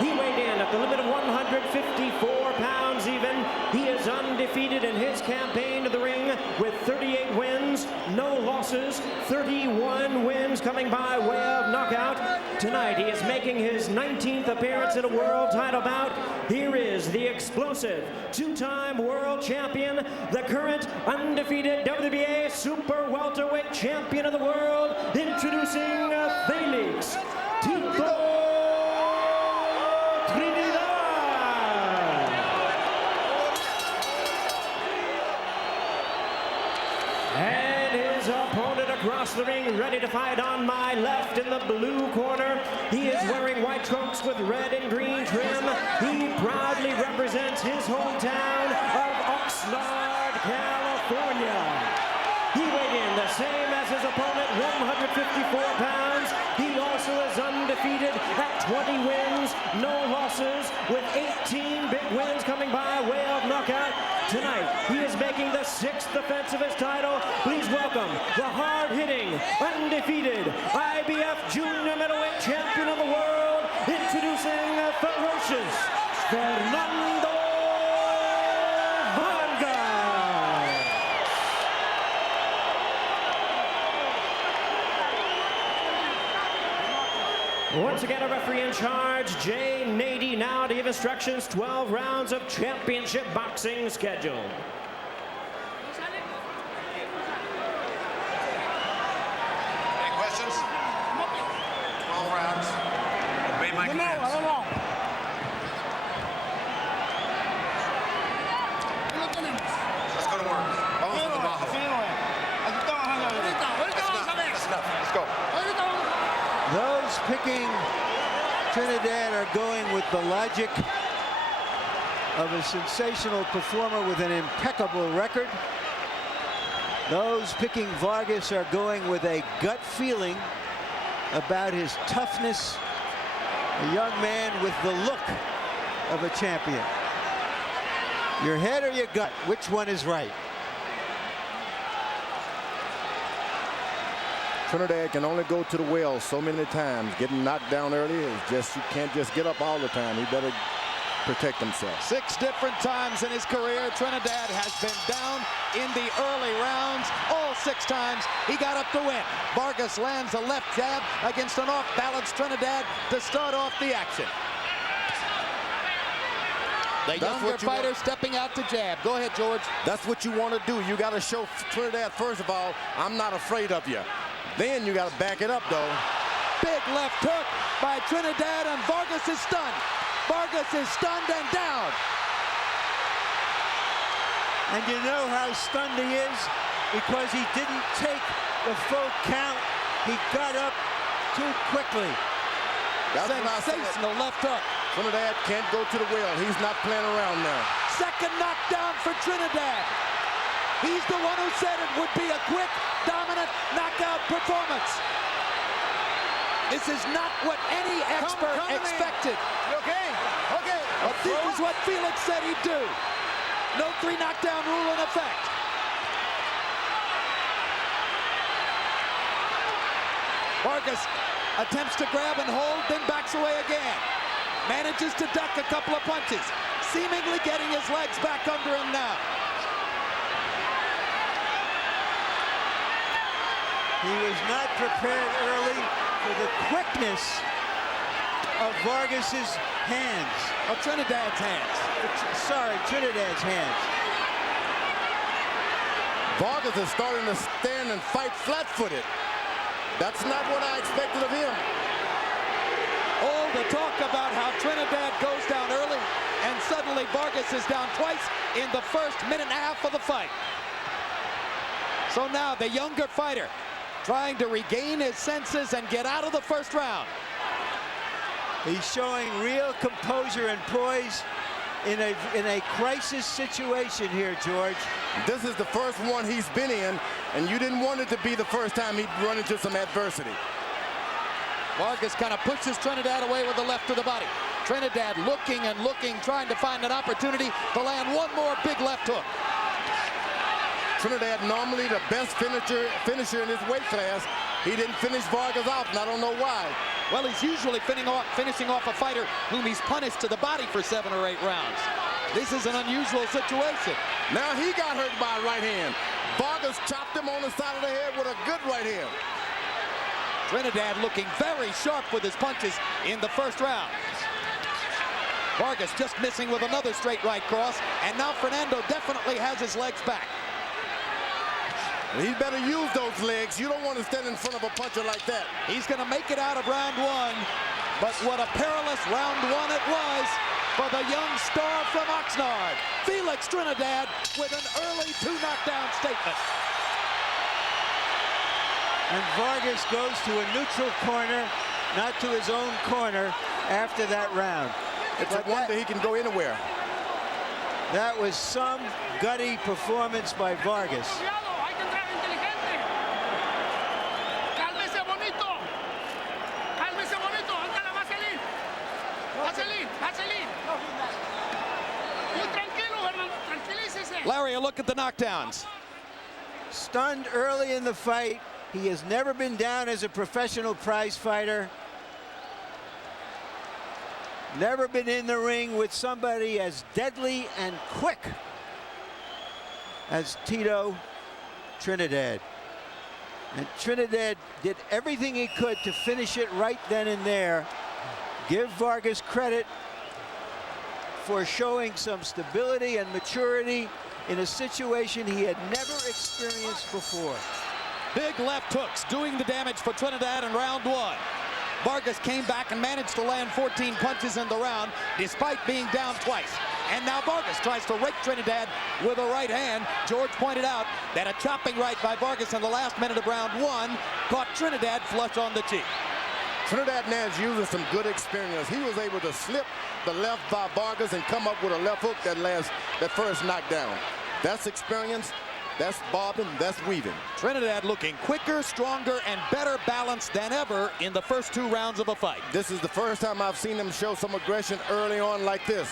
He weighed in at the limit of 154 pounds even. He is undefeated in his campaign to the ring with 38 wins, no losses, 31 wins coming by way of knockout. Tonight he is making his 19th appearance in a world title bout. Here is the explosive two-time world champion, the current undefeated WBA super welterweight champion of the world, introducing Felix, Tito, Trinidad. And his opponent across the ring, ready to fight on my left in the blue corner. He is wearing white trunks with red and green trim. He proudly represents his hometown of Oxnard, California. He weighed in the same as his opponent, 154 pounds. He also is undefeated at 20 wins, no losses, with 18 big wins coming by way of knockout. Tonight, he is making the 6th defense of his title. Please welcome the hard-hitting, undefeated IBF Junior Middleweight Champion of the World, introducing ferocious Fernando. Once again, a referee in charge, Jay Nady, now to give instructions. 12 rounds of championship boxing scheduled. Any questions? 12 rounds. Obey my commands. Let's go to work. Vamos to the bajo. That's enough. Let's go. Those picking Trinidad are going with the logic of a sensational performer with an impeccable record. Those picking Vargas are going with a gut feeling about his toughness. A young man with the look of a champion. Your head or your gut, which one is right? Trinidad can only go to the well so many times. Getting knocked down early is just, you can't just get up all the time. He better protect himself. 6 different times in his career, Trinidad has been down in the early rounds. All 6 times he got up to win. Vargas lands a left jab against an off-balance Trinidad to start off the action. The younger fighter stepping out to jab. Go ahead, George. That's what you want to do. You got to show Trinidad, first of all, I'm not afraid of you. Then you got to back it up, though. Big left hook by Trinidad, and Vargas is stunned. Vargas is stunned and down. And you know how stunned he is? Because he didn't take the full count. He got up too quickly. That's sensational left hook. Trinidad can't go to the well. He's not playing around now. Second knockdown for Trinidad. He's the one who said it would be a quick, dominant knockout performance. This is not what any expert expected. Okay. But this is what Felix said he'd do. No 3 knockdown rule in effect. Vargas attempts to grab and hold, then backs away again. Manages to duck a couple of punches, seemingly getting his legs back under him now. He was not prepared early for the quickness of Vargas's hands. Of Trinidad's hands. Sorry, Trinidad's hands. Vargas is starting to stand and fight flat-footed. That's not what I expected of him. All the talk about how Trinidad goes down early, and suddenly Vargas is down twice in the first minute and a half of the fight. So now the younger fighter trying to regain his senses and get out of the first round. He's showing real composure and poise in a crisis situation here, George. This is the first one he's been in, and you didn't want it to be the first time he'd run into some adversity. Vargas kind of pushes Trinidad away with the left to the body. Trinidad looking and looking, trying to find an opportunity to land one more big left hook. Trinidad normally the best finisher in his weight class. He didn't finish Vargas off, and I don't know why. Well, he's usually finishing off a fighter whom he's punished to the body for 7 or 8 rounds. This is an unusual situation. Now he got hurt by a right hand. Vargas chopped him on the side of the head with a good right hand. Trinidad looking very sharp with his punches in the first round. Vargas just missing with another straight right cross, and now Fernando definitely has his legs back. He better use those legs. You don't want to stand in front of a puncher like that. He's going to make it out of round 1, but what a perilous round 1 it was for the young star from Oxnard, Felix Trinidad, with an early 2 knockdown statement. And Vargas goes to a neutral corner, not to his own corner after that round. It's a wonder he can go anywhere. That was some gutty performance by Vargas. Larry, a look at the knockdowns. Stunned early in the fight. He has never been down as a professional prize fighter. Never been in the ring with somebody as deadly and quick as Tito Trinidad. And Trinidad did everything he could to finish it right then and there. Give Vargas credit for showing some stability and maturity in a situation he had never experienced before. Big left hooks doing the damage for Trinidad in round 1. Vargas came back and managed to land 14 punches in the round despite being down twice. And now Vargas tries to rake Trinidad with a right hand. George pointed out that a chopping right by Vargas in the last minute of round 1 caught Trinidad flush on the cheek. Trinidad man's using some good experience. He was able to slip the left by Vargas and come up with a left hook that first knockdown. That's experience. That's bobbing, that's weaving. Trinidad looking quicker, stronger, and better balanced than ever in the first 2 rounds of a fight. This is the first time I've seen him show some aggression early on like this.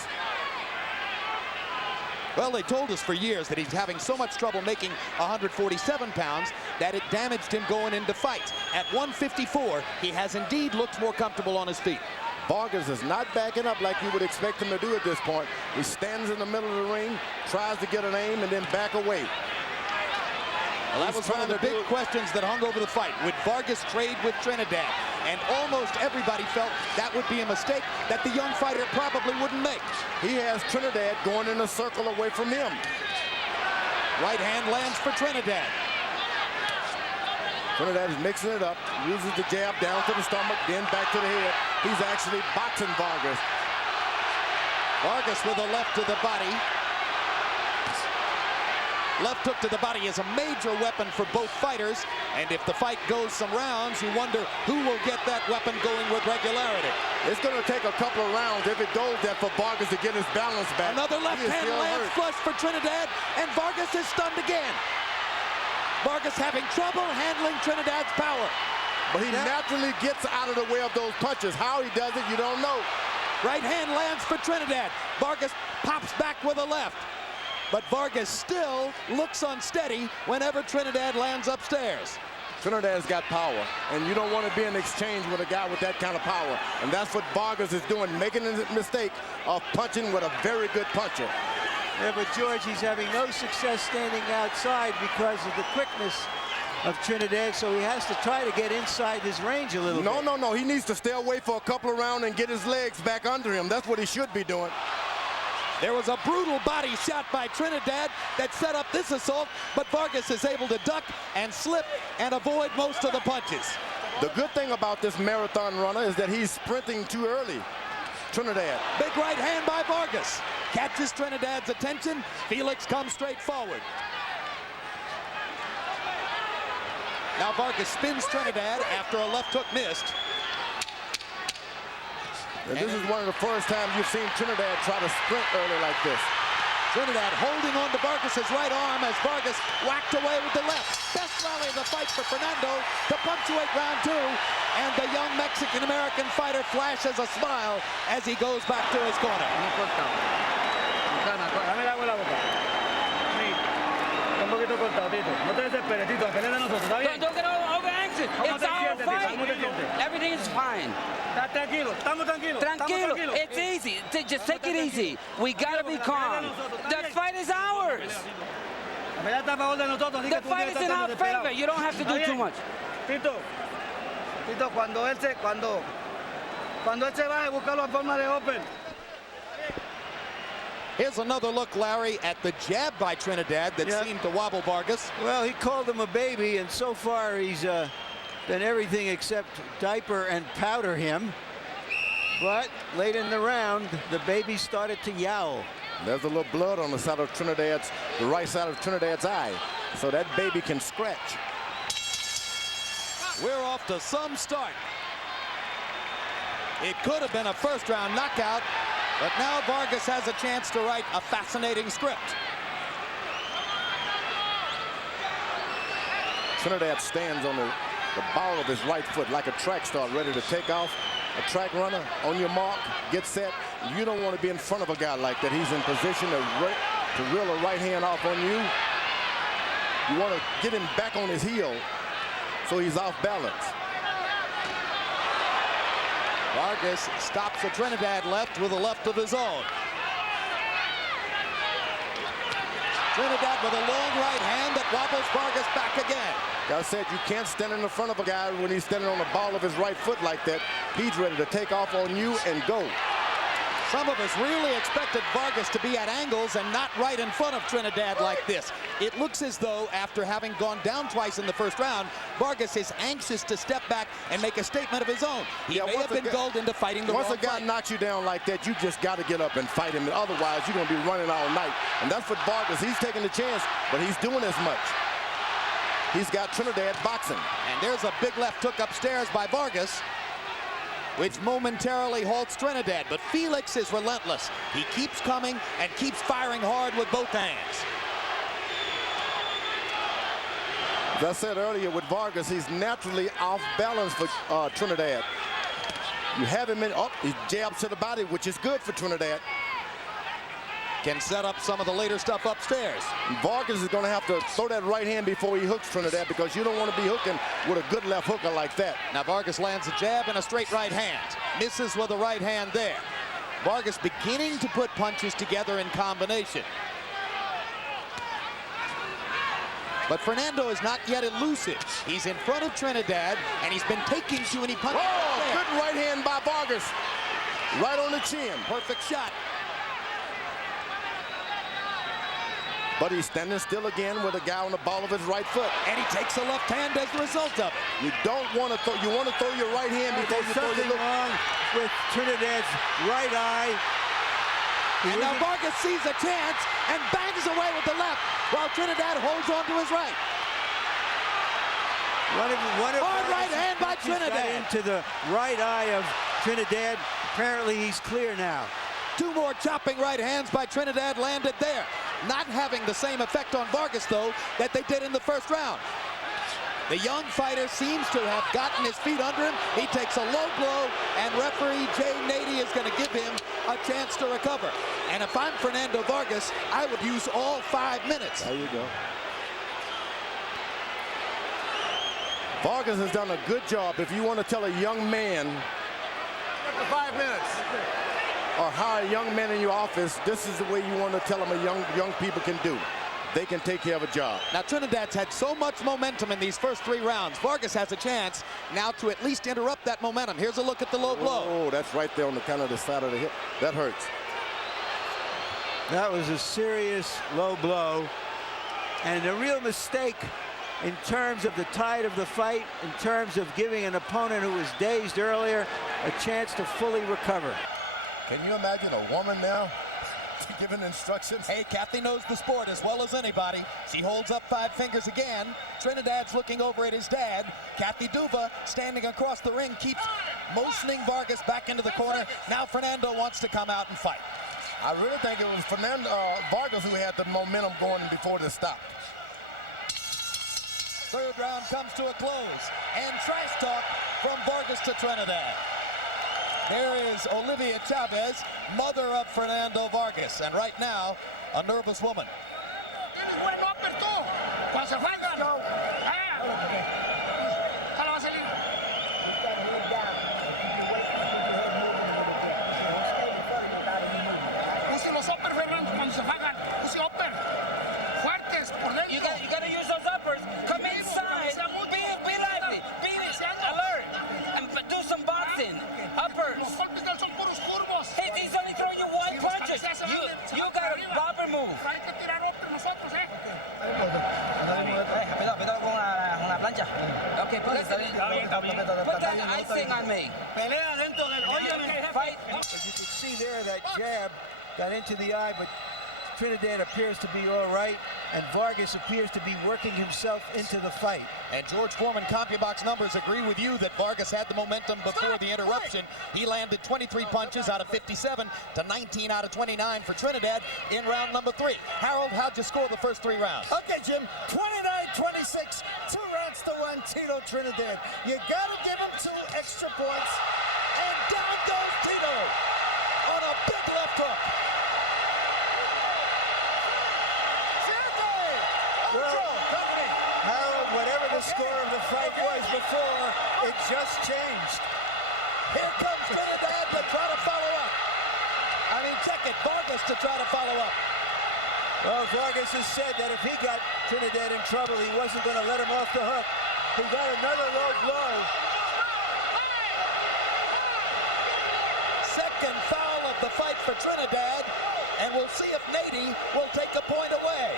Well, they told us for years that he's having so much trouble making 147 pounds that it damaged him going into fights. At 154, he has indeed looked more comfortable on his feet. Vargas is not backing up like you would expect him to do at this point. He stands in the middle of the ring, tries to get an aim, and then back away. Well, that was one of the big questions that hung over the fight. Would Vargas trade with Trinidad? And almost everybody felt that would be a mistake that the young fighter probably wouldn't make. He has Trinidad going in a circle away from him. Right hand lands for Trinidad. Trinidad is mixing it up, uses the jab down to the stomach, then back to the head. He's actually boxing Vargas. Vargas with a left to the body. Left hook to the body is a major weapon for both fighters, and if the fight goes some rounds, you wonder who will get that weapon going with regularity. It's going to take a couple of rounds if it goes that for Vargas to get his balance back. Another left hand lands flush for Trinidad, and Vargas is stunned again. Vargas having trouble handling Trinidad's power. But he naturally gets out of the way of those punches. How he does it, you don't know. Right hand lands for Trinidad. Vargas pops back with a left. But Vargas still looks unsteady whenever Trinidad lands upstairs. Trinidad's got power, and you don't want to be in exchange with a guy with that kind of power. And that's what Vargas is doing, making a mistake of punching with a very good puncher. Yeah, but George, he's having no success standing outside because of the quickness of Trinidad, so he has to try to get inside his range a little bit. No. He needs to stay away for a couple of rounds and get his legs back under him. That's what he should be doing. There was a brutal body shot by Trinidad that set up this assault, but Vargas is able to duck and slip and avoid most of the punches. The good thing about this marathon runner is that he's sprinting too early. Trinidad. Big right hand by Vargas. Catches Trinidad's attention. Felix comes straight forward. Now Vargas spins Trinidad after a left hook missed. And this is one of the first times you've seen Trinidad try to sprint early like this. Trinidad holding on to Vargas's right arm as Vargas whacked away with the left. Best rally of the fight for Fernando to punctuate round 2. And the young Mexican-American fighter flashes a smile as he goes back to his corner. Un poquito cortado, Tito. No te desesperes, Tito. Pelea de nosotros, ¿está bien? Yo quiero algo ancho. listen, it's our fight. Everything is fine. Tranquilo. It's easy. Just take it easy. We gotta be calm. The fight is ours. The fight is in our favor. You don't have to do too much. Tito, cuando él se baje, busca la forma de open. Here's another look, Larry, at the jab by Trinidad that seemed to wobble Vargas. Well, he called him a baby, and so far he's done everything except diaper and powder him. But late in the round, the baby started to yowl. There's a little blood on the side of Trinidad's, the right side of Trinidad's eye. So that baby can scratch. We're off to some start. It could have been a first-round knockout, but now Vargas has a chance to write a fascinating script. Trinidad stands on the ball of his right foot like a track star ready to take off. A track runner, on your mark, get set. You don't want to be in front of a guy like that. He's in position to reel a right hand off on you. You want to get him back on his heel so he's off balance. Vargas stops the Trinidad left with a left of his own. Trinidad with a long right hand that wobbles Vargas back again. Like I said, you can't stand in the front of a guy when he's standing on the ball of his right foot like that. He's ready to take off on you and go. Some of us really expected Vargas to be at angles and not right in front of Trinidad like this. It looks as though, after having gone down twice in the first round, Vargas is anxious to step back and make a statement of his own. He may have been gulled into fighting the wrong fight. Once a guy knocks you down like that, you just got to get up and fight him. Otherwise, you're going to be running all night. And that's what Vargas, he's taking the chance, but he's doing as much. He's got Trinidad boxing. And there's a big left hook upstairs by Vargas, which momentarily halts Trinidad. But Felix is relentless. He keeps coming and keeps firing hard with both hands. As I said earlier, with Vargas, he's naturally off balance for Trinidad. You have him in, he jabs to the body, which is good for Trinidad. Can set up some of the later stuff upstairs. Vargas is going to have to throw that right hand before he hooks Trinidad, because you don't want to be hooking with a good left hooker like that. Now Vargas lands a jab and a straight right hand. Misses with a right hand there. Vargas beginning to put punches together in combination. But Fernando is not yet elusive. He's in front of Trinidad, and he's been taking too many punches. Oh, good right hand by Vargas. Right on the chin. Perfect shot. But he's standing still again with a guy on the ball of his right foot. And he takes a left hand as a result of it. You don't want to throw, you want to throw your right hand before you throw your left. Wrong with Trinidad's right eye. And now Vargas sees a chance and bangs away with the left, while Trinidad holds on to his right. Hard right hand by Trinidad. Into the right eye of Trinidad. Apparently he's clear now. Two more chopping right hands by Trinidad landed there. Not having the same effect on Vargas, though, that they did in the first round. The young fighter seems to have gotten his feet under him. He takes a low blow, and referee Jay Nady is going to give him a chance to recover. And if I'm Fernando Vargas, I would use all 5 minutes. There you go. Vargas has done a good job. If you want to tell a young man, 5 minutes. or hire young men in your office, this is the way you want to tell them young people can do. They can take care of a job. Now Trinidad's had so much momentum in these first 3 rounds. Vargas has a chance now to at least interrupt that momentum. Here's a look at the low blow. Oh, that's right there on the kind of the side of the hip. That hurts. That was a serious low blow, and a real mistake in terms of the tide of the fight, in terms of giving an opponent who was dazed earlier a chance to fully recover. Can you imagine a woman now giving instructions? Hey, Kathy knows the sport as well as anybody. She holds up 5 fingers again. Trinidad's looking over at his dad. Kathy Duva, standing across the ring, keeps motioning Vargas back into the corner. Now Fernando wants to come out and fight. I really think it was Vargas who had the momentum going before the stop. Third round comes to a close, and trash talk from Vargas to Trinidad. Here is Olivia Chavez, mother of Fernando Vargas, and right now, a nervous woman. icing on me. Pelea dentro del... Óigame. Fight. As you can see there, that jab got into the eye, but Trinidad appears to be all right, and Vargas appears to be working himself into the fight. And George Foreman CompuBox numbers agree with you that Vargas had the momentum before the interruption. He landed 23 punches out of 57 to 19 out of 29 for Trinidad in round number 3. Harold, how'd you score the first 3 rounds? Okay, Jim, 29-26, 2 rounds to 1, Tito Trinidad. You gotta give him 2 extra points, and down goes Tito on a big left hook. Harold, whatever the score of the fight was before, it just changed. Here comes Trinidad to try to follow up. I mean, check it, Vargas to try to follow up. Well, Vargas has said that if he got Trinidad in trouble, he wasn't going to let him off the hook. He got another low blow. Second foul of the fight for Trinidad, and we'll see if Nady will take a point away.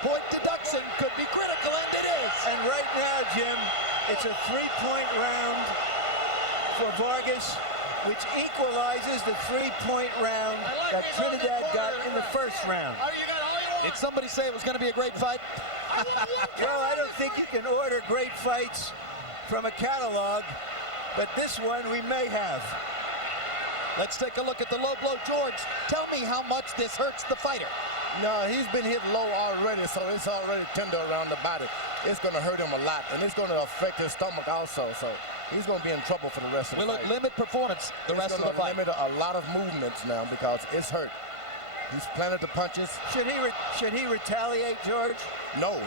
Point deduction could be critical, and it is. And right now, Jim, it's a 3-point round for Vargas, which equalizes the 3-point round that Trinidad got in the first round. Did somebody say it was going to be a great fight? Well, I don't think you can order great fights from a catalog, but this one we may have. Let's take a look at the low blow. George, tell me how much this hurts the fighter. No, he's been hit low already, so it's already tender around the body. It's going to hurt him a lot, and it's going to affect his stomach also, so he's going to be in trouble for the rest of the fight. Will it limit performance the rest of the fight? It's going to limit a lot of movements now because it's hurt. He's planted the punches. Should he retaliate, George? No,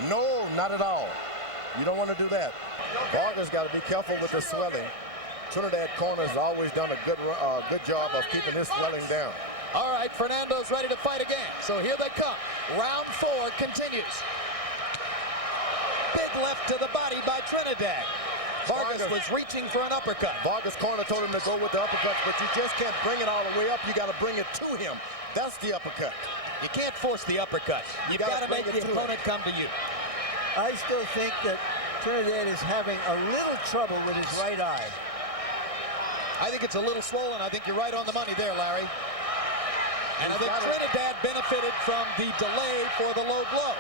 not at all. You don't want to do that. Vargas got to be careful with the swelling. Trinidad corner has always done a good job of keeping his swelling down. All right, Fernando's ready to fight again. So here they come. Round 4 continues. Big left to the body by Trinidad. Vargas was reaching for an uppercut. Vargas' corner told him to go with the uppercut, but you just can't bring it all the way up. You got to bring it to him. That's the uppercut. You can't force the uppercut. You've got to make the opponent come to you. I still think that Trinidad is having a little trouble with his right eye. I think it's a little swollen. I think you're right on the money there, Larry. And I think Trinidad benefited from the delay for the low blow.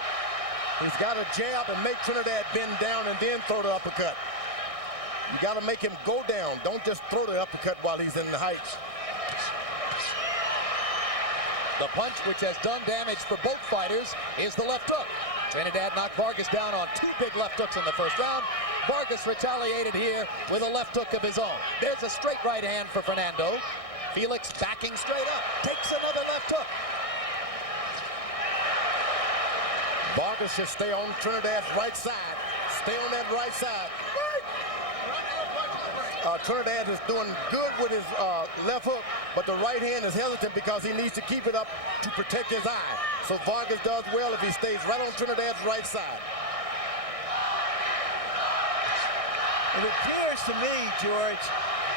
He's got to jab and make Trinidad bend down and then throw the uppercut. You got to make him go down. Don't just throw the uppercut while he's in the heights. The punch, which has done damage for both fighters, is the left hook. Trinidad knocked Vargas down on 2 big left hooks in the first round. Vargas retaliated here with a left hook of his own. There's a straight right hand for Fernando. Felix backing straight up, takes another left hook. Vargas should stay on Trinidad's right side. Stay on that right side. Trinidad is doing good with his left hook, but the right hand is hesitant because he needs to keep it up to protect his eye. So Vargas does well if he stays right on Trinidad's right side. It appears to me, George,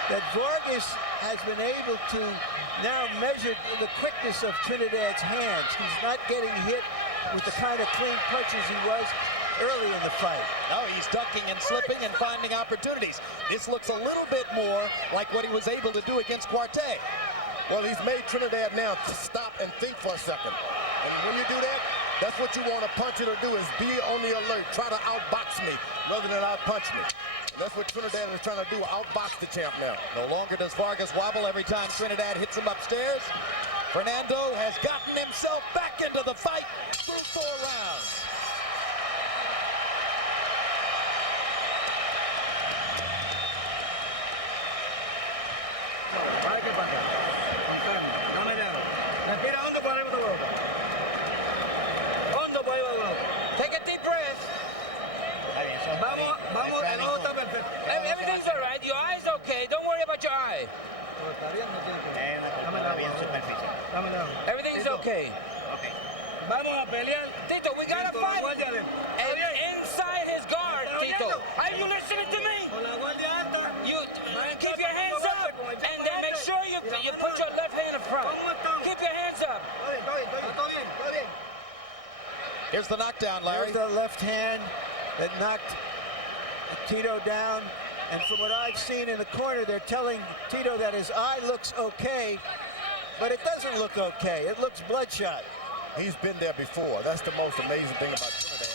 that Vargas has been able to now measure the quickness of Trinidad's hands. He's not getting hit with the kind of clean punches he was early in the fight. No, he's ducking and slipping and finding opportunities. This looks a little bit more like what he was able to do against Cuarte. Well, he's made Trinidad now to stop and think for a second. And when you do that, that's what you want a puncher to do, is be on the alert. Try to outbox me rather than outpunch me. And that's what Trinidad is trying to do, outbox the champ now. No longer does Vargas wobble every time Trinidad hits him upstairs. Fernando has gotten himself back into the fight through 4 rounds. Take a deep breath. Everything's all right. Your eye's okay. Don't worry about your eye. Everything's okay. Tito, we gotta fight. And inside his guard, Tito. Are you listening to me? You keep your hands up, and then make sure you put your left hand in front. Keep your hands up. Here's the knockdown, Larry. Here's the left hand that knocked Tito down. And from what I've seen in the corner, they're telling Tito that his eye looks okay, but it doesn't look okay. It looks bloodshot. He's been there before. That's the most amazing thing about Trinidad.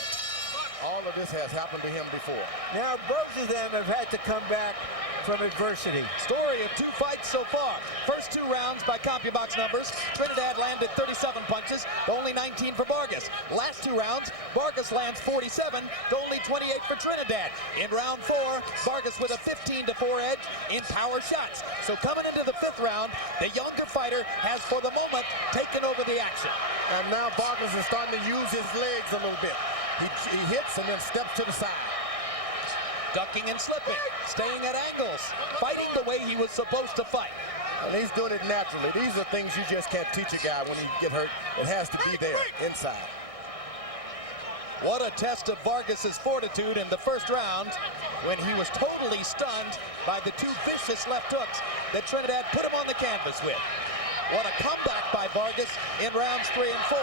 All of this has happened to him before. Now, both of them have had to come back from adversity. Story of 2 fights so far. First 2 rounds by CompuBox numbers. Trinidad landed 37 punches to only 19 for Vargas. Last 2 rounds, Vargas lands 47 to only 28 for Trinidad. In round 4, Vargas with a 15-4 edge in power shots. So coming into the 5th round, the younger fighter has, for the moment, taken over the action. And now Vargas is starting to use his legs a little bit. He hits and then steps to the side. Ducking and slipping, staying at angles, fighting the way he was supposed to fight. And he's doing it naturally. These are things you just can't teach a guy when he get hurt. It has to be there, inside. What a test of Vargas's fortitude in the first round when he was totally stunned by the 2 vicious left hooks that Trinidad put him on the canvas with. What a comeback by Vargas in rounds 3 and 4.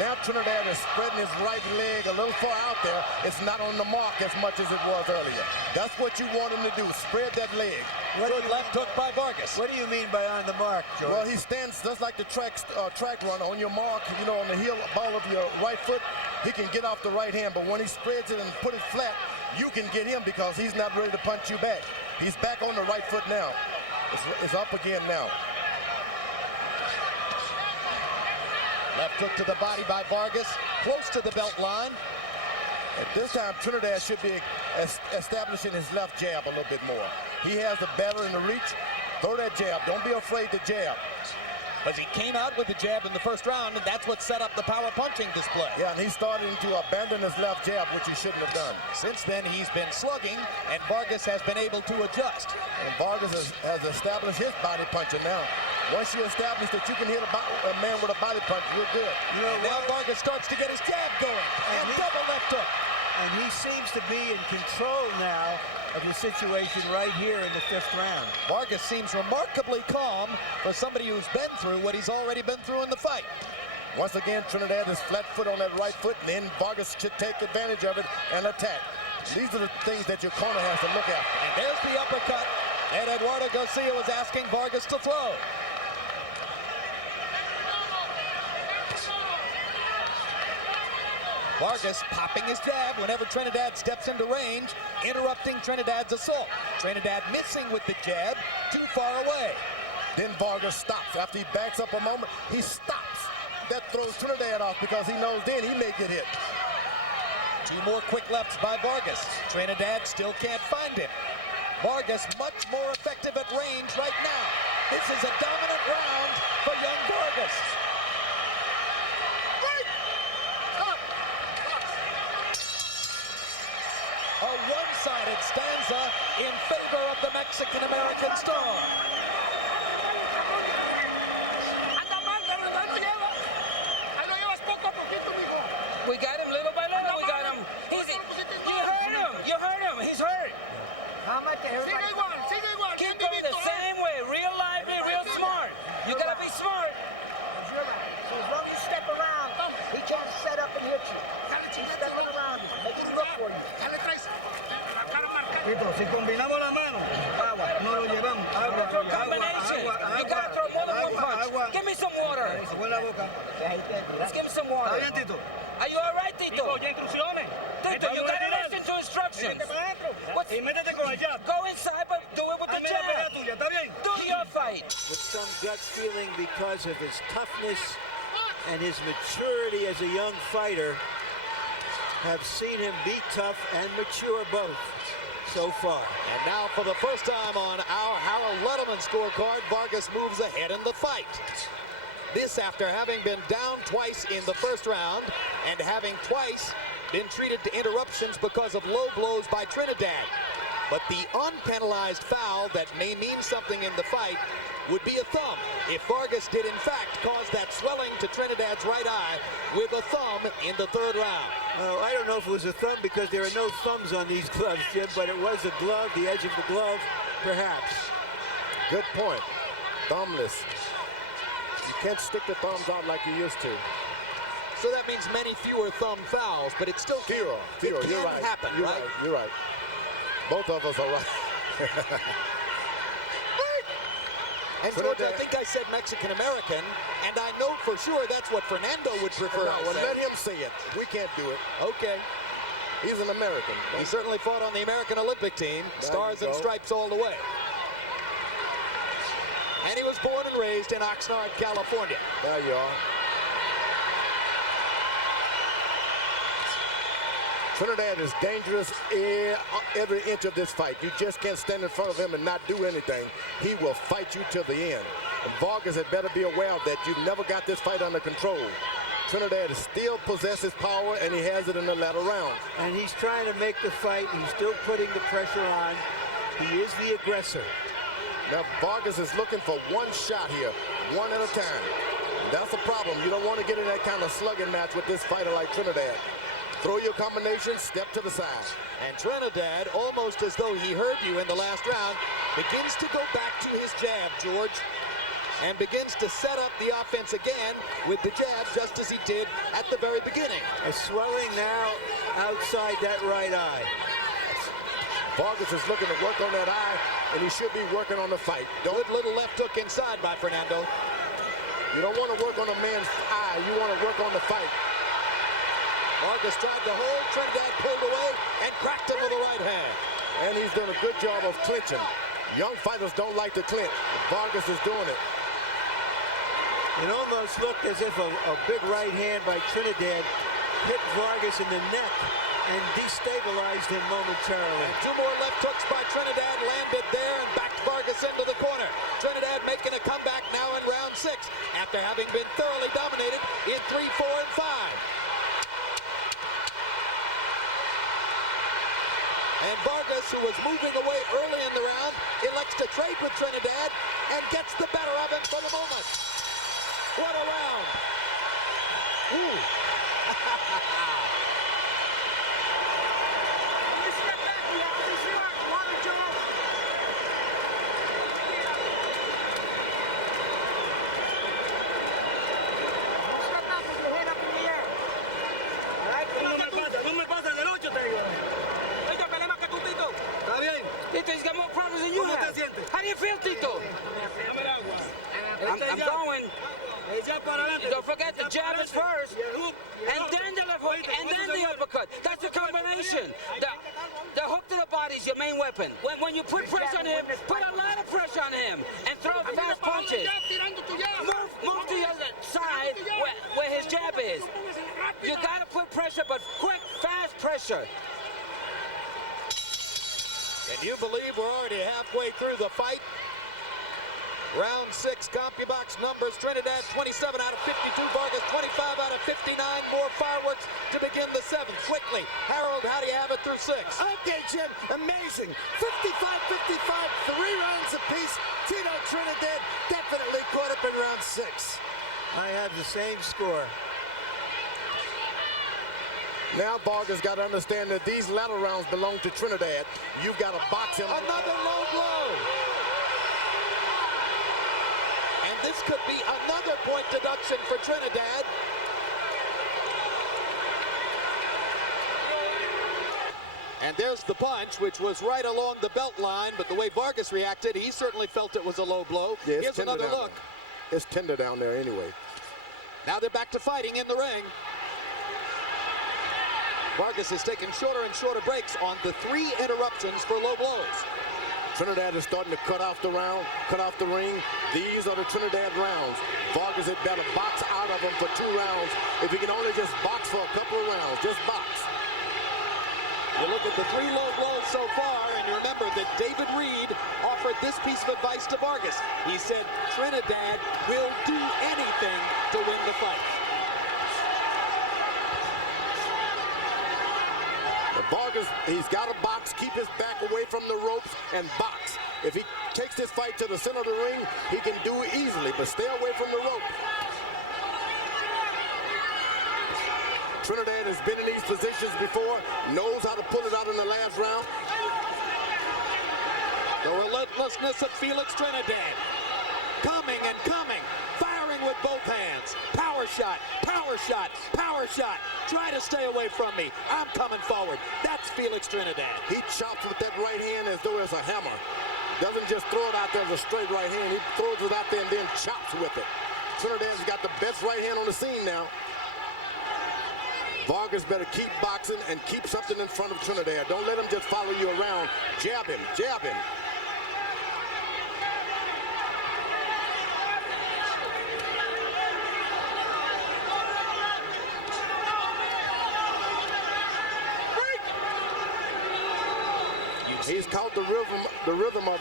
Now Trinidad is spreading his right leg a little far out there. It's not on the mark as much as it was earlier. That's what you want him to do, spread that leg. Good left hook by Vargas. What do you mean by on the mark, George? Well, he stands just like the track runner on your mark, you know, on the heel ball of your right foot. He can get off the right hand, but when he spreads it and put it flat, you can get him because he's not ready to punch you back. He's back on the right foot now. It's up again now. Left hook to the body by Vargas, close to the belt line. At this time, Trinidad should be establishing his left jab a little bit more. He has the battle in the reach. Throw that jab. Don't be afraid to jab. Because he came out with the jab in the first round, and that's what set up the power punching display. Yeah, and he's starting to abandon his left jab, which he shouldn't have done. Since then, he's been slugging, and Vargas has been able to adjust. And Vargas has established his body punching now. Once you establish that you can hit a man with a body punch, you're good. You know, now Vargas starts to get his jab going, and double left hook. And he seems to be in control now of the situation right here in the 5th round. Vargas seems remarkably calm for somebody who's been through what he's already been through in the fight. Once again, Trinidad is flat foot on that right foot, and then Vargas should take advantage of it and attack. These are the things that your corner has to look after. And there's the uppercut that Eduardo Garcia was asking Vargas to throw. Vargas popping his jab whenever Trinidad steps into range, interrupting Trinidad's assault. Trinidad missing with the jab, too far away. Then Vargas stops. After he backs up a moment, he stops. That throws Trinidad off because he knows then he may get hit. 2 more quick lefts by Vargas. Trinidad still can't find him. Vargas much more effective at range right now. This is a dominant round for young Vargas. A one-sided stanza in favor of the Mexican-American star. We got him little by little. We got him. You heard him. He's hurt. Keep going the same way. Real lively, real smart. You gotta be smart. So as long as you step around, he can't set up and hit you. He's stepping around you, making look for you. Tito, si combinamos la mano, agua, no lo llevamos. Agua, Combination. You gotta throw more than one punch. Give me some water. Let's give him some water. ¿Está bien, Tito? Are you all right, Tito? Oye, instrucciones. Tito, you gotta listen to instructions. Y métete con el jab. Go inside, but do it with the Hazme la pelea jab. tuya, ¿está bien? Do your fight. With some gut feeling because of his toughness and his maturity as a young fighter, have seen him be tough and mature both so far. And now for the first time on our Harold Letterman scorecard, Vargas moves ahead in the fight. This after having been down twice in the first round and having twice been treated to interruptions because of low blows by Trinidad. But the unpenalized foul that may mean something in the fight would be a thumb if Vargas did in fact cause that swelling to Trinidad's right eye with a thumb in the 3rd round. Well, I don't know if it was a thumb because there are no thumbs on these gloves, Jim, but it was a glove, the edge of the glove, perhaps. Good point. Thumbless. You can't stick the thumbs out like you used to. So that means many fewer thumb fouls, but it's still Fewer. It You're can right. happen, You're right? You're right. Both of us are right. And George, I think I said Mexican-American, and I know for sure that's what Fernando would prefer. No, well, let him say it. We can't do it. Okay. He's an American. He certainly fought on the American Olympic team. Stars and stripes all the way. And he was born and raised in Oxnard, California. There you are. Trinidad is dangerous every inch of this fight. You just can't stand in front of him and not do anything. He will fight you till the end. And Vargas had better be aware of that. You've never got this fight under control. Trinidad still possesses power, and he has it in the latter round. And he's trying to make the fight. He's still putting the pressure on. He is the aggressor. Now, Vargas is looking for one shot here, one at a time. That's the problem. You don't want to get in that kind of slugging match with this fighter like Trinidad. Throw your combination, step to the side. And Trinidad, almost as though he heard you in the last round, begins to go back to his jab, George, and begins to set up the offense again with the jab, just as he did at the very beginning. A swelling now outside that right eye. Vargas is looking to work on that eye, and he should be working on the fight. Good little left hook inside by Fernando. You don't want to work on a man's eye. You want to work on the fight. Vargas tried to hold. Trinidad pulled away and cracked him with the right hand. And he's doing a good job of clinching. Young fighters don't like to clinch. Vargas is doing it. It almost looked as if a big right hand by Trinidad hit Vargas in the neck and destabilized him momentarily. And two more left hooks by Trinidad landed there and backed Vargas into the corner. Trinidad making a comeback now in round 6 after having been thoroughly dominated in 3, 4, and 5. And Vargas, who was moving away early in the round, elects to trade with Trinidad and gets the better of him for the moment. What a round. Ooh. Tito, he's got more problems than you have. How do you feel, Tito? I'm going. Don't forget the jab is first, and then the left hook, and then the uppercut. That's the combination. The hook to the body is your main weapon. When you put pressure on him, put a lot of pressure on him, and throw fast punches. Move to the other side where his jab is. You got to put pressure, but quick, fast pressure. Can you believe we're already halfway through the fight? Round 6, CompuBox numbers, Trinidad 27 out of 52, Vargas 25 out of 59. More fireworks to begin the 7th. Quickly, Harold, how do you have it through 6? Okay, Jim, amazing. 55-55, 3 rounds apiece. Tito Trinidad definitely caught up in round 6. I have the same score. Now Vargas got to understand that these latter rounds belong to Trinidad. You've got to box him. Another low blow. And this could be another point deduction for Trinidad. And there's the punch, which was right along the belt line, but the way Vargas reacted, he certainly felt it was a low blow. Yeah, here's another look. It's tender down there anyway. Now they're back to fighting in the ring. Vargas is taking shorter and shorter breaks on the 3 interruptions for low blows. Trinidad is starting to cut off the round, cut off the ring. These are the Trinidad rounds. Vargas had better box out of them for 2 rounds. If he can only just box for a couple of rounds, just box. You look at the 3 low blows so far, and you remember that David Reed offered this piece of advice to Vargas. He said, Trinidad will do anything to win the fight. Vargas, he's got to box, keep his back away from the ropes, and box. If he takes this fight to the center of the ring, he can do it easily, but stay away from the rope. Trinidad has been in these positions before, knows how to pull it out in the last round. The relentlessness of Felix Trinidad. Coming and coming, firing firing with both hands. Power shot, power shot, power shot. Try to stay away from me. I'm coming forward. That's Felix Trinidad. He chops with that right hand as though it's a hammer. Doesn't just throw it out there as a straight right hand. He throws it out there and then chops with it. Trinidad's got the best right hand on the scene now. Vargas better keep boxing and keep something in front of Trinidad. Don't let him just follow you around. Jab him, jab him. He's caught the rhythm of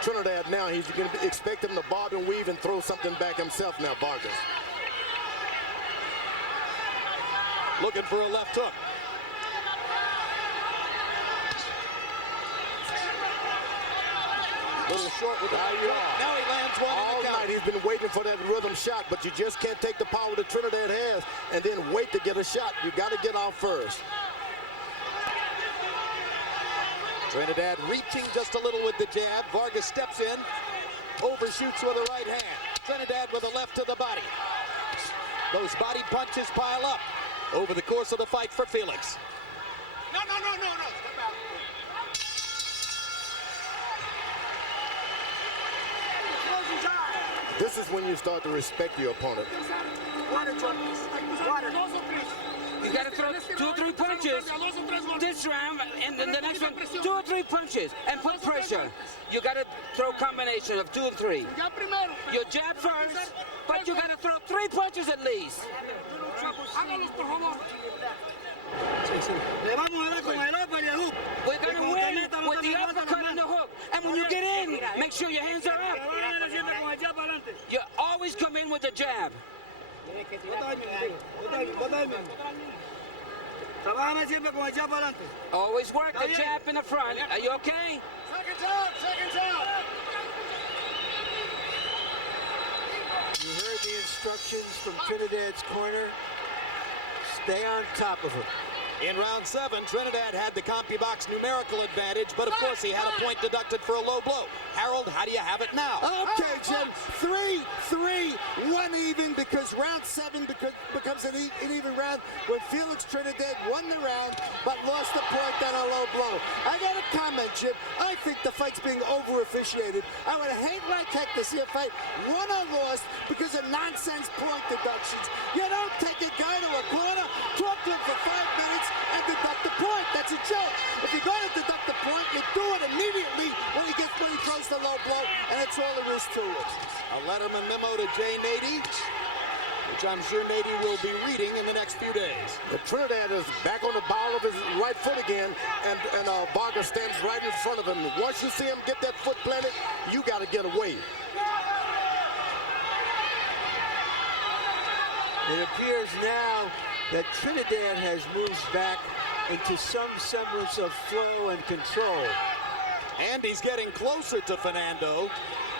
Trinidad now. He's going to expect him to bob and weave and throw something back himself now, Vargas. Looking for a left hook. Little short with the now he lands one all in the night. He's been waiting for that rhythm shot, but you just can't take the power that Trinidad has and then wait to get a shot. You got to get off first. Trinidad reaching just a little with the jab. Vargas steps in, overshoots with a right hand. Trinidad with a left to the body. Those body punches pile up over the course of the fight for Felix. No. This is when you start to respect your opponent. You got to throw 2 or 3 punches this round, and then the next one, 2 or 3 punches, and put pressure. You got to throw a combination of 2 and 3. You jab first, but you got to throw 3 punches at least. We're going to win with the uppercut and the hook. And when you get in, make sure your hands are up. You always come in with the jab. Always work the jab in the front. Are you okay? Second out. You heard the instructions from Trinidad's corner. Stay on top of him. In round 7, Trinidad had the CompuBox numerical advantage, but of course he had a point deducted for a low blow. Harold, how do you have it now? Okay, Jim. 3-3, 1 even, because round 7 becomes an even round when Felix Trinidad won the round but lost the point on a low blow. I got a comment, Jim. I think the fight's being over-officiated. I would hate like heck to see a fight won or lost because of nonsense point deductions. You don't take a guy to a corner, talk to him for 5 minutes, and deduct the point. That's a joke. If you're going to deduct the point, you do it immediately when he throws the low blow, and that's all there is to it. A Letterman memo to Jay Nady, which I'm sure Nady will be reading in the next few days. The Trinidad is back on the ball of his right foot again, and Vargas stands right in front of him. Once you see him get that foot planted, you got to get away. It appears now that Trinidad has moved back into some semblance of flow and control. And he's getting closer to Fernando,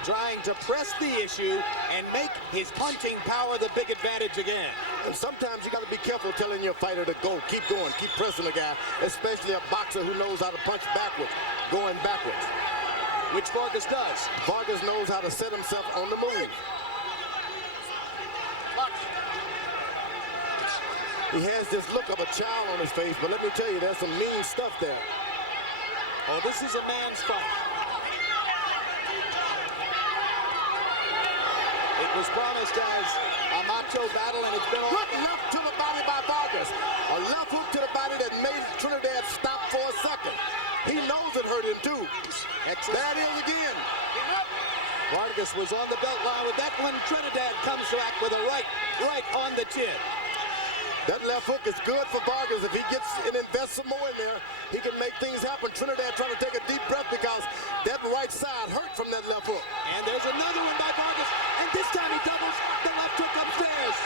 trying to press the issue and make his punching power the big advantage again. And sometimes you got to be careful telling your fighter to go, keep going, keep pressing the guy, especially a boxer who knows how to punch backwards, going backwards. Which Vargas does. Vargas knows how to set himself on the move. He has this look of a child on his face, but let me tell you, there's some mean stuff there. Oh, this is a man's fight. It was promised as a macho battle, and it's been all... Good left to the body by Vargas. A left hook to the body that made Trinidad stop for a second. He knows it hurt him, too. Excellent. There it is again. Vargas was on the belt line with that one. Trinidad comes back with a right on the chin. That left hook is good for Vargas. If he gets and invests some more in there, he can make things happen. Trinidad trying to take a deep breath because that right side hurt from that left hook. And there's another one by Vargas, and this time he doubles the left hook upstairs.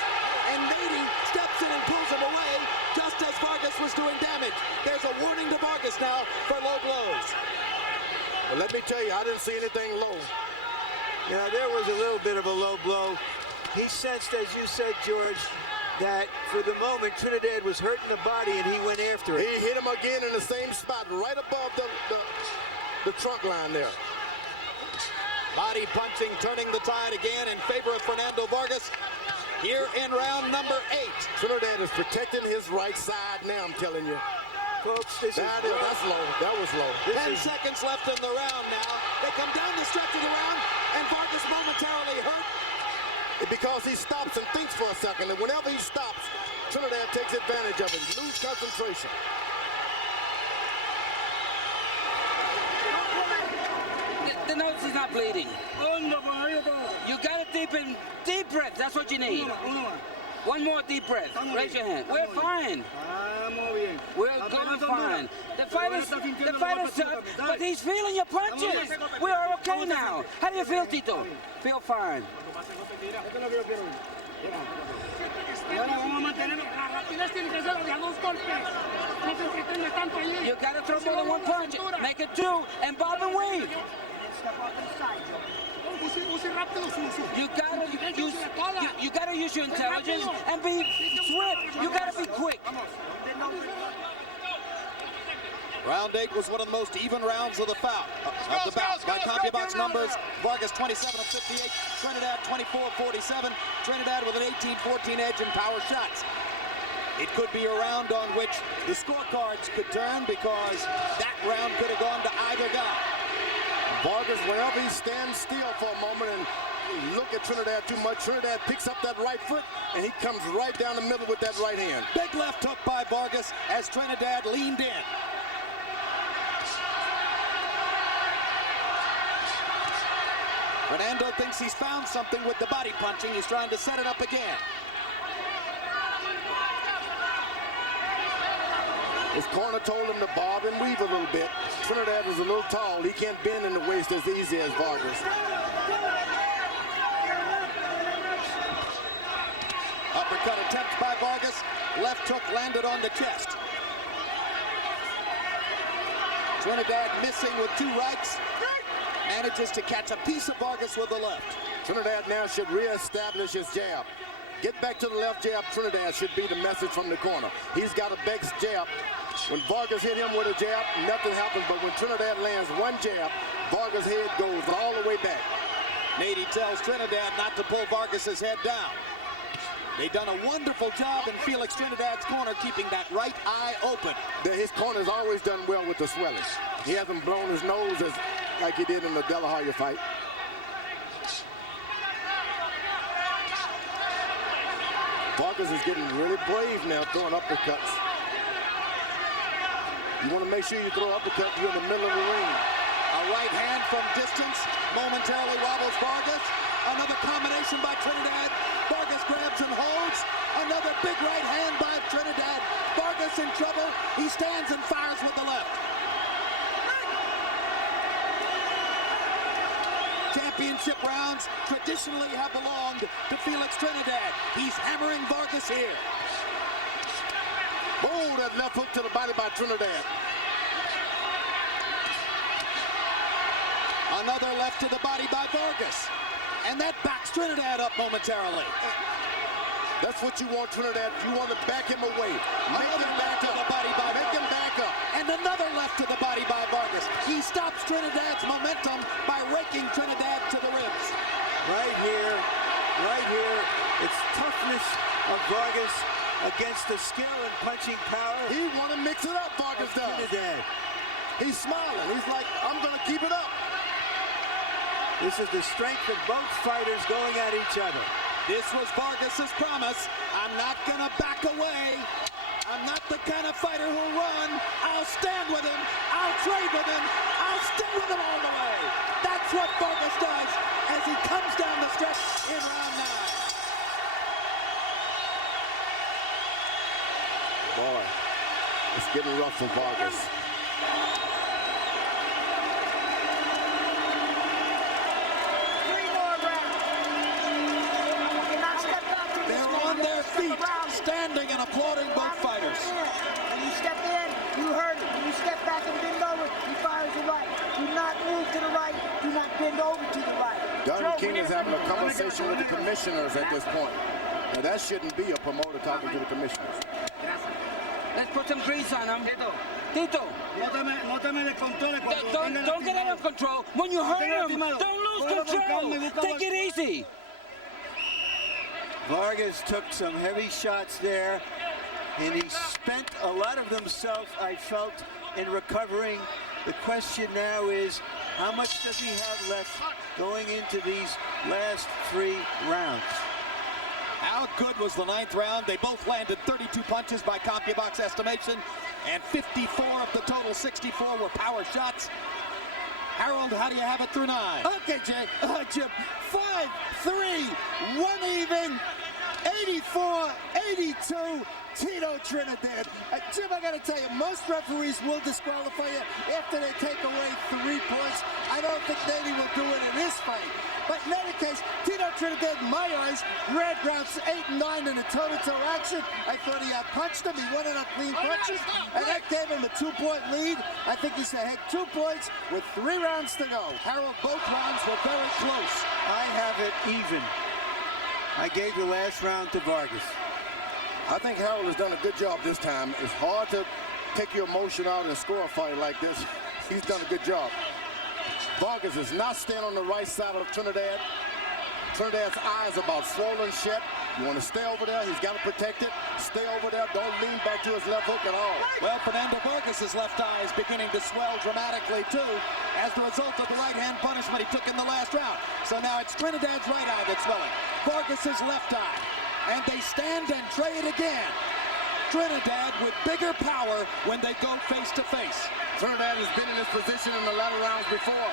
And Nady steps in and pulls him away just as Vargas was doing damage. There's a warning to Vargas now for low blows. Well, let me tell you, I didn't see anything low. Yeah, there was a little bit of a low blow. He sensed, as you said, George, that for the moment Trinidad was hurting the body and he went after it. He hit him again in the same spot, right above the trunk line there. Body punching, turning the tide again in favor of Fernando Vargas here in round number 8. Trinidad is protecting his right side now, I'm telling you. Folks, that's low. That was low. 10 seconds left in the round now. They come down the stretch of the round, and Vargas momentarily hurt. Because he stops and thinks for a second, and whenever he stops, Trinidad takes advantage of it. Lose concentration. The nose is not bleeding. You got a deep breath. That's what you need. One more deep breath. Raise your hand. We're fine. We're going fine. The fighter's tough, but he's feeling your punches. We are okay now. How do you feel, Tito? Feel fine. You gotta throw more than one punch. Make it 2 and bob and weave. You gotta use your intelligence and be swift. You gotta be quick. Round 8 was one of the most even rounds of the bout. By CompuBox numbers, Vargas 27 of 58, Trinidad 24-47. Trinidad with an 18-14 edge in power shots. It could be a round on which the scorecards could turn because that round could have gone to either guy. Vargas, wherever he stands still for a moment and look at Trinidad too much, Trinidad picks up that right foot and he comes right down the middle with that right hand. Big left hook by Vargas as Trinidad leaned in. Fernando thinks he's found something with the body punching. He's trying to set it up again. His corner told him to bob and weave a little bit. Trinidad is a little tall. He can't bend in the waist as easy as Vargas. Uppercut attempt by Vargas. Left hook landed on the chest. Trinidad missing with 2 rights. Manages to catch a piece of Vargas with the left. Trinidad now should reestablish his jab. Get back to the left jab. Trinidad should be the message from the corner. He's got a best jab. When Vargas hit him with a jab, nothing happens. But when Trinidad lands one jab, Vargas' head goes all the way back. Nady tells Trinidad not to pull Vargas' head down. They've done a wonderful job in Felix Trinidad's corner, keeping that right eye open. His corner's always done well with the swelling. He hasn't blown his nose like he did in the De La Hoya fight. Vargas is getting really brave now, throwing uppercuts. You want to make sure you throw uppercut, you're in the middle of the ring. A right hand from distance momentarily wobbles Vargas. Another combination by Trinidad. Vargas grabs and holds. Another big right hand by Trinidad. Vargas in trouble. He stands and fires with the left. Championship rounds traditionally have belonged to Felix Trinidad. He's hammering Vargas here. Oh, that left hook to the body by Trinidad. Another left to the body by Vargas. And that backs Trinidad up momentarily. That's what you want, Trinidad. You want to back him away. Make him back up. The body by Make him back up. And another left to the body by Vargas. He stops Trinidad's momentum by raking Trinidad to the ribs. Right here, it's toughness of Vargas against the skill and punching power. He want to mix it up, Vargas does. Trinidad. He's smiling. He's like, I'm going to keep it up. This is the strength of both fighters going at each other. This was Vargas' promise. I'm not going to back away. I'm not the kind of fighter who'll run. I'll stand with him. I'll trade with him. I'll stay with him all the way. That's what Vargas does as he comes down the stretch in round 9. Boy, it's getting rough for Vargas. Standing and applauding both fighters. When you step in, you heard it. When you step back and bend over, he fires the right. Do not move to the right. Do not bend over to the right. Don King is having a conversation with the commissioners at this point. Now that shouldn't be a promoter talking to the commissioners. Let's put some grease on him. Tito. No te me descontroles cuando Don't get out of control. When you hurt him, don't lose control. Take it easy. Vargas took some heavy shots there, and he spent a lot of himself, I felt, in recovering. The question now is, how much does he have left going into these last 3 rounds? How good was the 9th round? They both landed 32 punches by CompuBox estimation, and 54 of the total 64 were power shots. Harold, how do you have it through 9? Okay, Jay. Jim. 5-3, 1 even, 84-82. Tito Trinidad. Jim, I got to tell you, most referees will disqualify you after they take away 3 points. I don't think Nady will do it in this fight. But in any case, Tito Trinidad, in my eyes, red rounds 8 and 9 in a toe-to-toe action. I thought he outpunched him. He won it on clean punches, and that gave him a 2-point lead. I think he's ahead 2 points with 3 rounds to go. Harold, both rounds were very close. I have it even. I gave the last round to Vargas. I think Harold has done a good job this time. It's hard to take your emotion out and score a fight like this. He's done a good job. Vargas is not staying on the right side of Trinidad. Trinidad's eye is about swollen shut. You want to stay over there, he's got to protect it. Stay over there, don't lean back to his left hook at all. Well, Fernando Vargas' left eye is beginning to swell dramatically, too, as the result of the right-hand punishment he took in the last round. So now it's Trinidad's right eye that's swelling, Vargas' left eye. And they stand and tray it again. Trinidad with bigger power when they go face-to-face. Trinidad has been in this position in the latter rounds before.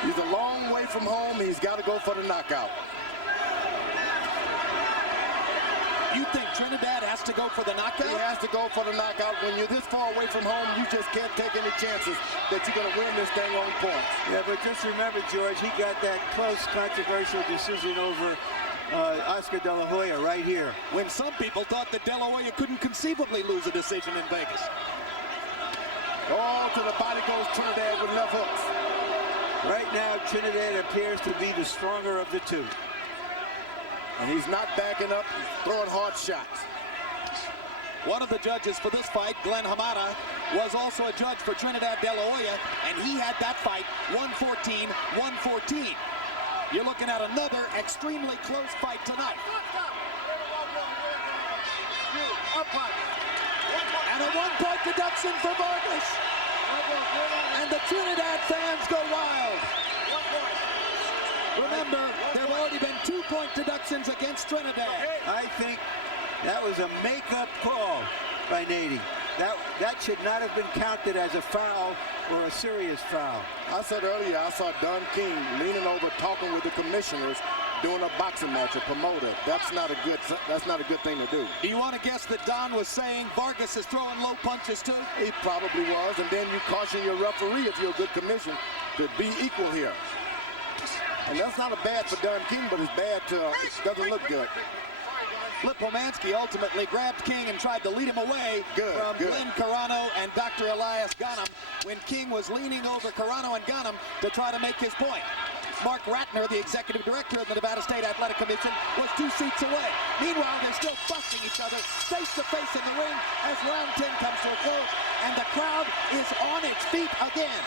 He's a long way from home. He's got to go for the knockout. You think Trinidad has to go for the knockout? He has to go for the knockout. When you're this far away from home, you just can't take any chances that you're going to win this thing on points. Yeah, but just remember, George, he got that close, controversial decision over Oscar De La Hoya right here. When some people thought that De La Hoya couldn't conceivably lose a decision in Vegas. All to the body goes Trinidad with left hooks. Right now, Trinidad appears to be the stronger of the 2. And he's not backing up, he's throwing hard shots. One of the judges for this fight, Glenn Hamada, was also a judge for Trinidad De La Hoya, and he had that fight 114-114. You're looking at another extremely close fight tonight. And a 1-point deduction for Vargas. And the Trinidad fans go wild. Remember, there have already been 2-point deductions against Trinidad. I think that was a make-up call by Nady. That should not have been counted as a foul or a serious foul. I said earlier, I saw Don King leaning over, talking with the commissioners, doing a boxing match, a promoter. That's not a good thing to do. Do you want to guess that Don was saying Vargas is throwing low punches too? He probably was, and then you caution your referee if you're a good commission to be equal here. And that's not a bad for Don King, but it's bad to, it doesn't look good. Flip Pomansky ultimately grabbed King and tried to lead him away from Glenn Carano and Dr. Elias Ghanem when King was leaning over Carano and Ghanem to try to make his point. Mark Ratner, the executive director of the Nevada State Athletic Commission, was 2 seats away. Meanwhile, they're still busting each other face-to-face in the ring as round 10 comes to a close, and the crowd is on its feet again.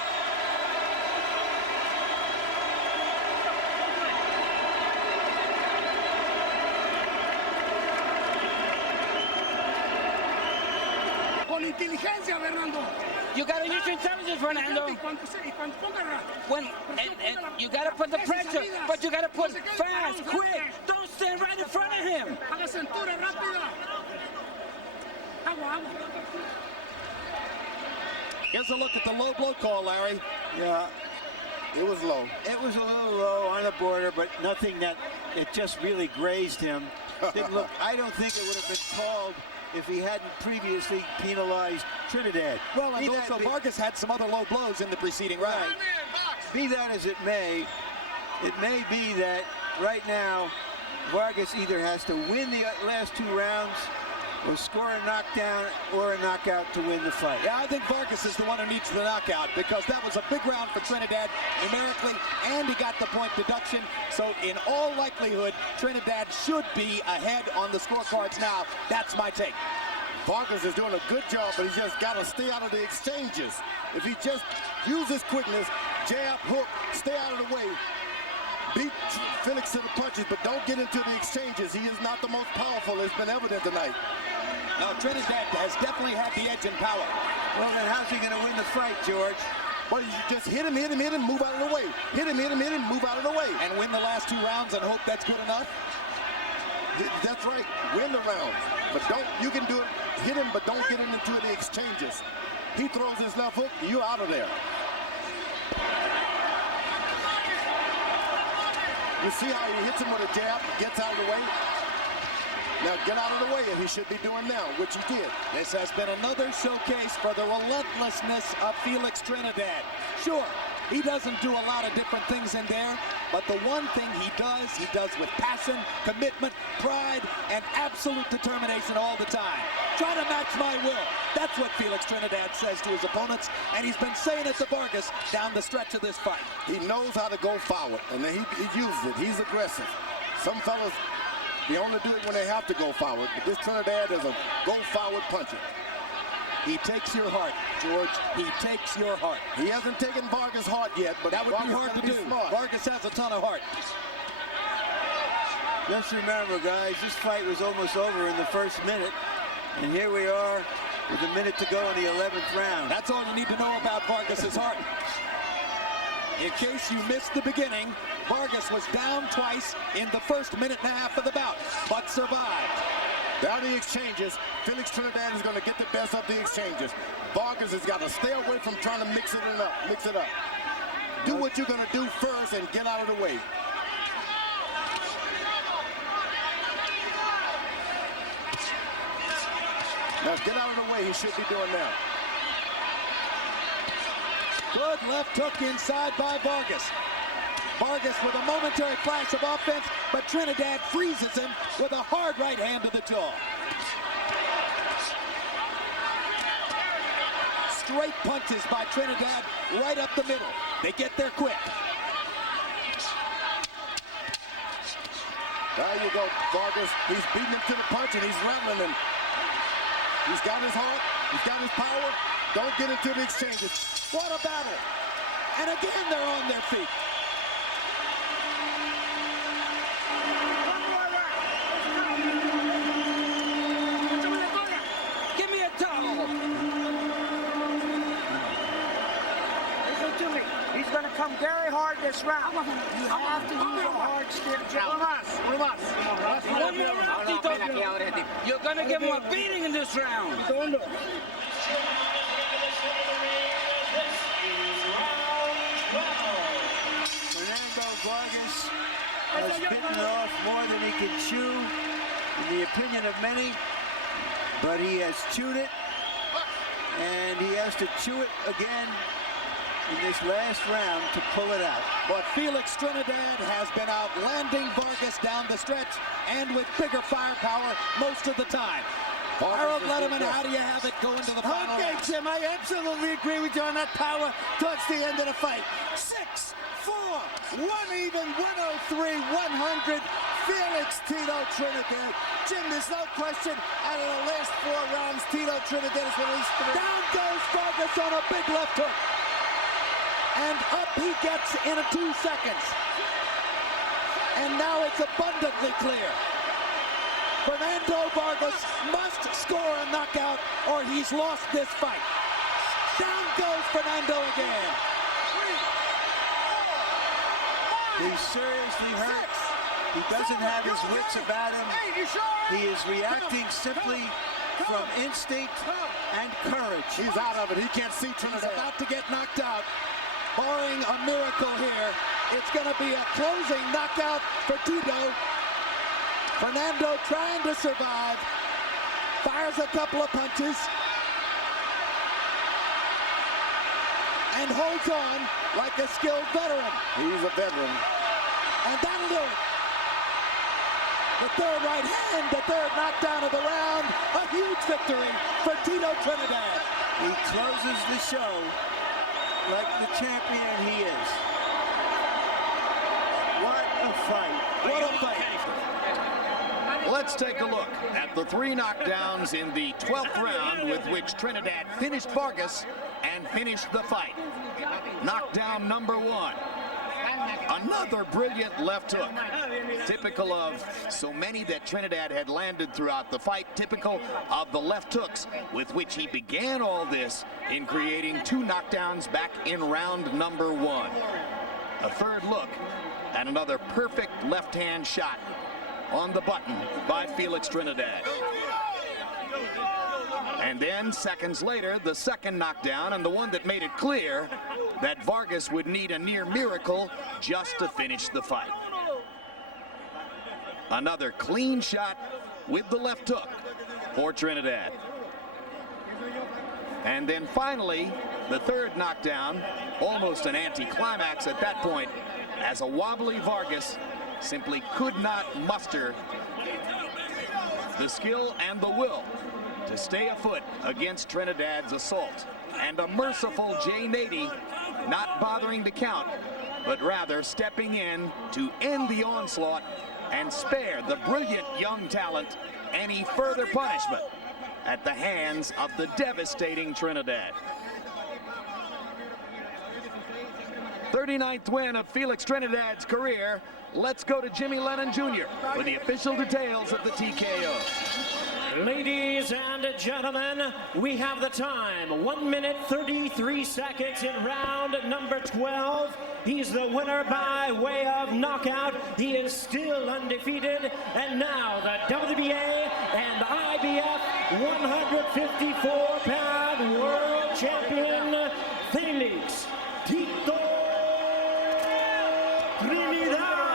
Con inteligencia, Fernando. You gotta use your intelligence, Fernando. You gotta put the pressure, but you gotta put fast, quick. Don't stand right in front of him. Haga cintura rápida. Agua. Here's a look at the low blow call, Larry. Yeah. It was low. It was a little low on the border, but nothing that it just really grazed him. Didn't look. I don't think it would have been called if he hadn't previously penalized Trinidad. Well, and also Vargas had some other low blows in the preceding round. Be that as it may be that right now Vargas either has to win the last 2 rounds or score a knockdown or a knockout to win the fight. Yeah, I think Vargas is the one who needs the knockout because that was a big round for Trinidad numerically, and he got the point deduction. So in all likelihood, Trinidad should be ahead on the scorecards now. That's my take. Vargas is doing a good job, but he's just got to stay out of the exchanges. If he just uses quickness, jab, hook, stay out of the way, beat Felix to the punches, but don't get into the exchanges. He is not the most powerful. It's been evident tonight. Now, Trinidad has definitely had the edge in power. Well, then how's he going to win the fight, George? But you just hit him, move out of the way. Hit him, move out of the way. And win the last 2 rounds and hope that's good enough? That's right, win the rounds. But you can do it, hit him, but don't get him into the exchanges. He throws his left hook, you're out of there. You see how he hits him with a jab, gets out of the way? Now get out of the way, and he should be doing now, which he did. This has been another showcase for the relentlessness of Felix Trinidad. Sure, he doesn't do a lot of different things in there, but the one thing he does with passion, commitment, pride, and absolute determination all the time. Try to match my will. That's what Felix Trinidad says to his opponents, and he's been saying it to Vargas down the stretch of this fight. He knows how to go forward, and he uses it. He's aggressive. Some fellas, they only do it when they have to go forward, but this Trinidad is a go-forward puncher. He takes your heart, George. He takes your heart. He hasn't taken Vargas' heart yet, but that would Vargas be hard to do. Smart. Vargas has a ton of heart. Just remember, guys, this fight was almost over in the first minute, and here we are with a minute to go in the 11th round. That's all you need to know about Vargas' heart. In case you missed the beginning, Vargas was down twice in the first minute and a half of the bout, but survived. Down the exchanges, Felix Trinidad is going to get the best of the exchanges. Vargas has got to stay away from trying to mix it up. Do what you're going to do first and get out of the way. Now get out of the way, he should be doing now. Good left hook inside by Vargas. Vargas with a momentary flash of offense, but Trinidad freezes him with a hard right hand to the jaw. Straight punches by Trinidad right up the middle. They get there quick. There you go, Vargas. He's beating him to the punch and he's rattling him. He's got his heart, he's got his power. Don't get into the exchanges. What a battle. And again, they're on their feet. Give me a towel. Listen to me. He's going to come very hard this round. You have to use a hard, stiff jab. One more round, Tito. You're going to give him a beating in this round. Fernando Vargas has bitten off more than he can chew, in the opinion of many, but he has chewed it, and he has to chew it again in this last round to pull it out. But Felix Trinidad has been outlanding Vargas down the stretch and with bigger firepower most of the time. Harold Letterman, how do you have it going to the final? Okay, Jim, I absolutely agree with you on that power towards the end of the fight. 6-4, 1 even, 103, 100. Felix Tito Trinidad. Jim, there's no question, out of the last 4 rounds, Tito Trinidad has released 3. Down goes Vargas on a big left hook. And up he gets in 2 seconds. And now it's abundantly clear. Fernando Vargas must score a knockout or he's lost this fight. Down goes Fernando again. He's seriously hurt. He doesn't have his wits about him. He is reacting simply from instinct and courage. He's out of it. He can't see Trinidad. He's about to get knocked out. Barring a miracle here, it's going to be a closing knockout for Tito. Fernando trying to survive. Fires a couple of punches. And holds on like a skilled veteran. He's a veteran. And that'll do it. The third right hand, the third knockdown of the round. A huge victory for Tito Trinidad. He closes the show like the champion he is. What a fight. What a fight. Let's take a look at the 3 knockdowns in the 12th round with which Trinidad finished Vargas and finished the fight. Knockdown number 1. Another brilliant left hook. Typical of so many that Trinidad had landed throughout the fight. Typical of the left hooks with which he began all this in creating 2 knockdowns back in round number 1. A third look and another perfect left-hand shot on the button by Felix Trinidad. And then seconds later, the second knockdown, and the one that made it clear that Vargas would need a near miracle just to finish the fight. Another clean shot with the left hook for Trinidad. And then finally, the third knockdown, almost an anticlimax at that point, as a wobbly Vargas simply could not muster the skill and the will to stay afoot against Trinidad's assault. And a merciful Jay Nady not bothering to count, but rather stepping in to end the onslaught and spare the brilliant young talent any further punishment at the hands of the devastating Trinidad. 39th win of Felix Trinidad's career. Let's go to Jimmy Lennon Jr. for the official details of the TKO. Ladies and gentlemen, we have the time. 1 minute 33 seconds in round number 12. He's the winner by way of knockout. He is still undefeated. And now the WBA and IBF 154-pound world champion, Felix Tito Trinidad.